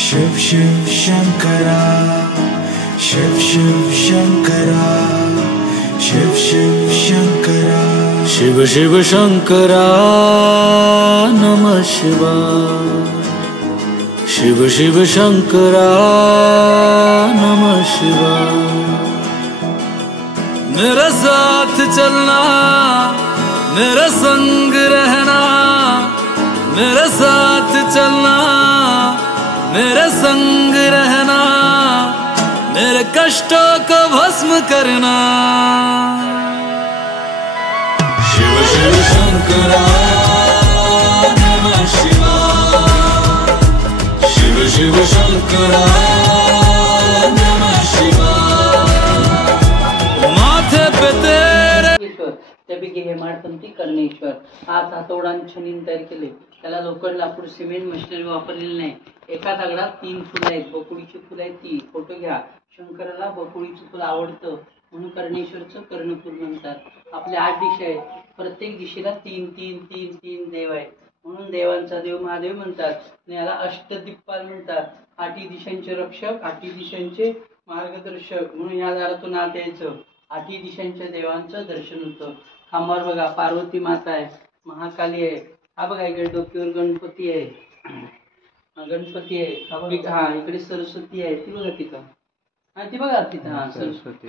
शिव शिव शंकरा, शिव शिव शंकरा, शिव शिव शंकरा, शिव शिव शंकरा नमः शिवाय, शिव शिव शंकरा नमः शिवाय। मेरे साथ चलना, मेरे संग रहना, मेरे साथ चलना, मेरे संग रहना, मेरे कष्टों को भस्म करना। शिव शिव शंकरा नमः शिवाय, शिव शिव शंकरा नमः शिवाय। माथे पे तेरे त्यापैकी हेमाडपंथी कर्णेश्वर आज हातोडाने छनीन तयार केले, त्याला लोखंड लाकूड सिमेंट मशिनरी वापरलेली नाही। एका दगडात 3 फुलं आहेत, बकुळीची फुलं आहेत ती फोटो घ्या। शंकराला बकुळीचं फुल आवडतं म्हणून कर्णेश्वरचं कर्णफूल म्हणतात। आपल्या 8 दिशा आहेत, प्रत्येक दिशेला 3 देव आहेत म्हणून देवांचा देव महादेव म्हणतात। याला अष्टदिक्पाल म्हणतात, 8 दिशांचे रक्षक, 8 दिशांचे मार्गदर्शक म्हणून या दारातून आत यायचं। 8 दिशांच्या देवांचं दर्शन होतं। खांबावर बघा पार्वती माता आहे, महाकाली आहे, हा बघा इकडे डोक्यावर गणपती आहे, गणपती आहे, हा इकडे सरस्वती आहे, ती बघा तिथं, हा ती बघा तिथं, हा सरस्वती।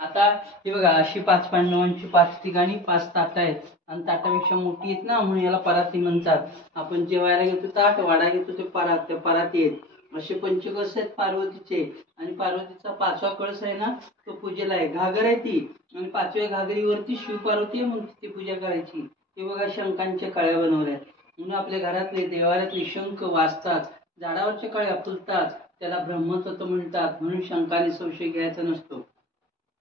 आता हे बघा अशी 5 पांडवांची 5 ठिकाणी 5 ताट आहेत आणि ताटापेक्षा मोठी आहेत ना म्हणून याला पराती म्हणतात। आपण जेवायला घेतो ताट, वाडा घेतो ते परात, त्या पराती आहेत। असे पंचकळस आहेत पार्वतीचे आणि पार्वतीचा 5वा कळस आहे ना तो पूजेला आहे। घागर आहे ती आणि 5व्या घागरीवरती शिव पार्वती आहे म्हणून ती पूजा करायची। ते बघा शंखांच्या कळ्या बनवल्यात म्हणून आपल्या घरातले देवाऱ्यातले शंख वाजतात, झाडावरच्या कळ्या फुलतात, त्याला ब्रह्मतत्व म्हणतात म्हणून शंखाने संशय घ्यायचा नसतो।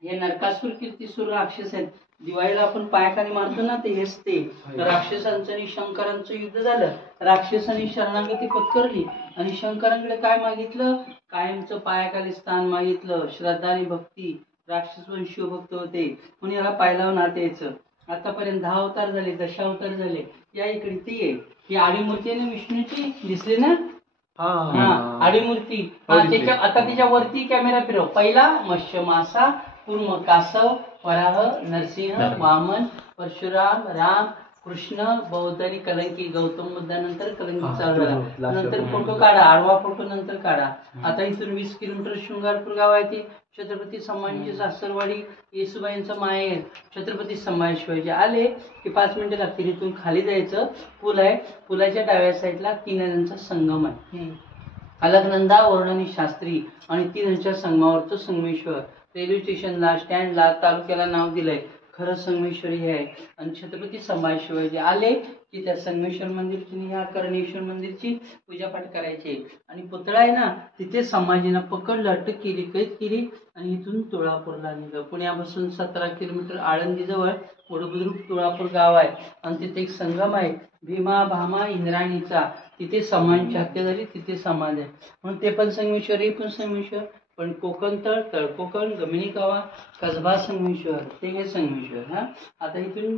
हे नरकासूर कीर्तिसूर राक्षस आहेत, दिवाळीला आपण पायाखाली मारतो ना ते हेच ते राक्षसांचं आणि शंकरांचं युद्ध झालं। राक्षसांनी शरणागती पत्करली आणि शंकरांकडे काय मागितलं, कायमचं पायाखाली स्थान मागितलं, श्रद्धा आणि भक्ती। राक्षस पण शिवभक्त होते म्हणून याला पायलावर नात यायचं। आतापर्यंत 10 अवतार झाले, दशावतार झाले। या इकडे ती आहे, ही आडीमूर्ती आहे ना विष्णूची, दिसली ना, हा आडीमूर्ती। त्याच्या आता त्याच्या वरती कॅमेरा फिरव, पहिला मत्स्य मासा, कूर्म कासव, वराह, नरसिंह, वामन, परशुराम, राम, कृष्ण, बौद्ध आणि कलंकी। गौतम बुद्धानंतर कलंकी चालू झाला, नंतर फोटो काढा, आडवा फोटो नंतर काढा। आता इथून 20 किलोमीटर शृंगारपूर गाव आहे ते छत्रपती संभाजींची सासरवाडी, येसुबाईंचं माहेर छत्रपती संभाजी शिवाजी। आले की 5 मिनिटं लागतील, इथून खाली जायचं, पूल आहे, पुलाच्या डाव्या साईडला 3 नद्यांचा संगम आहे, अलकनंदा, वरुण आणि शास्त्री आणि 3 नद्यांच्या संगमावरचं संगमेश्वर। रेल्वे स्टेशनला, स्टँडला, तालुक्याला नाव दिलंय, खरं संगमेश्वरी हे आहे। आणि छत्रपती संभाजी शिवाजी आले की त्या संगमेश्वर मंदिरची ह्या कर्णेश्वर मंदिरची पूजापाठ करायचे। आणि पुतळा आहे ना तिथे संभाजींना पकडलं, अटक केली, कैद केली आणि इथून तुळापूरला निघालं। पुण्यापासून 17 किलोमीटर आळंदीजवळ वडबुद्रुक तुळापूर गाव आहे आणि तिथे एक संगम आहे, भीमा भामा इंद्राणीचा, तिथे संभाजींची हत्या झाली, तिथे समाधी आहे म्हणून ते पण संगमेश्वर, हे पण संगमेश्वर। पण कोकण तळ, तळकोकण, गमिनी कावा, कसबा संगमेश्वर, ते हे संगमेश्वर। हा आता इथून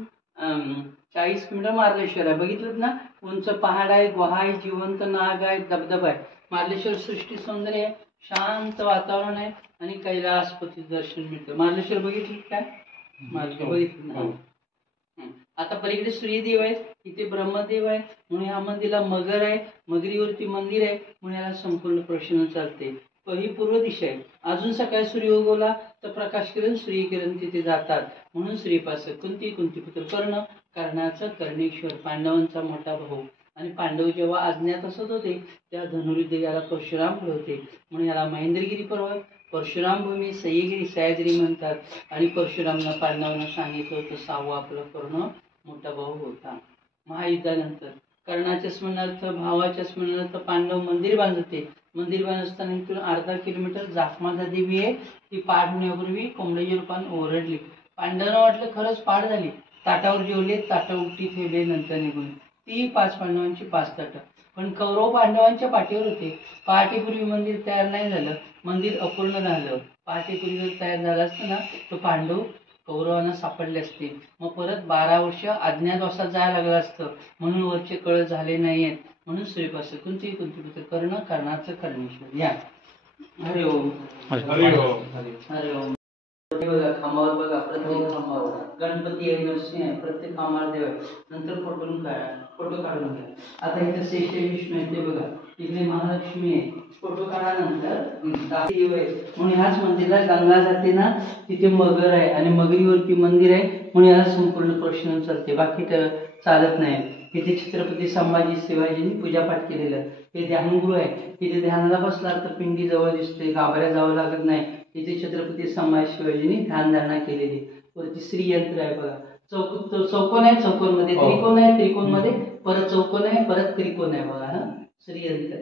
40 किलोमीटर मार्लेश्वर आहे, बघितलं ना, उंच पहाड आहे, गुहा आहे, जिवंत नाग आहे, धबधबा आहे। मार्लेश्वर सृष्टी सौंदर्य आहे, शांत वातावरण आहे आणि कैलासपती दर्शन मिळतं। मार्लेश्वर बघितलं काय, मार्लेश्वर बघितलं ना। आता पलीकडे सूर्यदेव आहे, इथे ब्रह्मदेव आहे म्हणून या मंदिराला मगर आहे, मगरीवरती मंदिर आहे म्हणून याला संपूर्ण प्रश्न चालते। ही पूर्व दिशा आहे, अजून सकाळी सूर्य उगवला तर प्रकाश किरण, सूर्यकिरण तिथे जातात म्हणून श्रीपासक। कुंती, कुंतीपुत्र कर्ण, कर्णाचं कर्णेश्वर, पांडवांचा मोठा भाऊ। आणि पांडव जेव्हा अज्ञात असत होते तेव्हा धनुर्युद्ध याला परशुराम होते म्हणून याला महेंद्रगिरी पर्वत, परशुराम भूमी, सह्यागिरी, सह्याद्री म्हणतात। आणि परशुरामला पांडवांना सांगितलं होतं 6वा आपला कर्ण मोठा भाऊ होता। महायुद्धानंतर कर्णाच्या स्मरणार्थ, भावाच्या स्मरणार्थ पांडव मंदिर बांधते। मंदिर बांधत असताना इथून अर्धा किलोमीटर जाखमाता देवी आहे, ती पाठ होण्यापूर्वी कोंबड्याच्या रूपाने ओरडली। पांडवांना वाटलं खरंच पाठ झाली, ताटावर जेवले, ताट उलटी ठेवले, नंतर निघून। ती 5 पांडवांची 5 ताटं, पण कौरव पांडवांच्या पाठीवर होते। पहाटेपूर्वी मंदिर तयार नाही झालं, मंदिर अपूर्ण राहिलं। पहाटेपूर्वी जर तयार झालं असतं ना तो पांडव कौरवांना सापडले असते, मग परत 12 वर्ष अज्ञातवासात जायला लागलं असतं म्हणून वरचे कळस झाले नाहीयेत। म्हणून श्रीपासून कोणती पुत्र कर्ण कर्णाचं कर्णेश्वर. या हरि ओम हरि ओम. बघा खांबावर बघा, प्रत्येक खांबावर गणपती आहे, नरसिंह आहे, प्रत्येक खांबावर देव आहे. नंतर फोटो काढून घ्या. आता इथे श्रेष्ठ विष्णू आहे ते बघा, इकडे महालक्ष्मी आहे. फोटो काढानंतर देव आहे म्हणून ह्याच मंदिराला गंगा जाते ना, तिथे मगर आहे आणि मगरीवरती मंदिर आहे म्हणून याला संपूर्ण प्रश्न चालते, बाकी चालत नाही. इथे छत्रपती संभाजी शिवाजींनी पूजापाठ केलेलं. हे ध्यानगृह आहे, तिथे ध्यानाला बसला तर पिंडी जवळ दिसते, गाभाऱ्या जावं लागत नाही. इथे छत्रपती संभाजी शिवाजींनी ध्यानधारणा केलेली. वरती श्रीयंत्र आहे बघा, चौकोन आहे, चौकोन मध्ये त्रिकोण आहे, त्रिकोण मध्ये परत चौकोन आहे, परत त्रिकोण आहे बघा. हा श्रीयंत्र.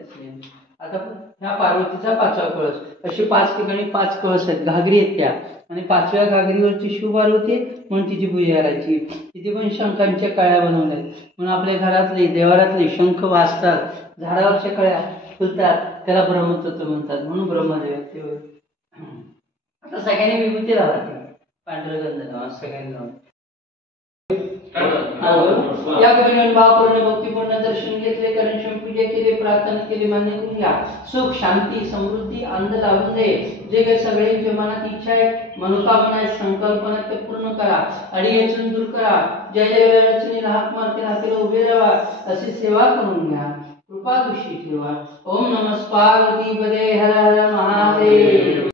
आता ह्या पार्वतीचा 5वा कळस. असे 5 ठिकाणी 5 कळस आहेत, घागरी आहेत त्या, आणि 5व्या घागरीवरची शिव पार्वती म्हणून तिची पूजा करायची. तिथे पण शंखांच्या कळ्या बनवल्यात म्हणून आपल्या घरातले देवारातले शंख वाजतात, झाडावरच्या कळ्या फुलतात, त्याला ब्रह्मतत्व म्हणतात म्हणून ब्रह्मदेव. आता सगळ्यांनी विभूती लावायची, पांढरं गंध लावा सगळ्यांनी लावा. या कवीने भावपूर्ण भक्तीपूर्ण दर्शन घेतले, कारण पूजा केली, प्रार्थना केली, मान्य करून घ्या. सुख शांती समृद्धी आनंद लावून दे. जे काही सगळ्यांच्या मनात इच्छा आहे, मनोकामना आहे, संकल्पना ते पूर्ण करा, अडीअडचण दूर करा. ज्या ज्या अडचणीला हात मारतील हातीला उभे राहा, अशी सेवा करून घ्या, कृपा दृष्टी ठेवा. ओम नमः पार्वती पदे हर हर महादेव.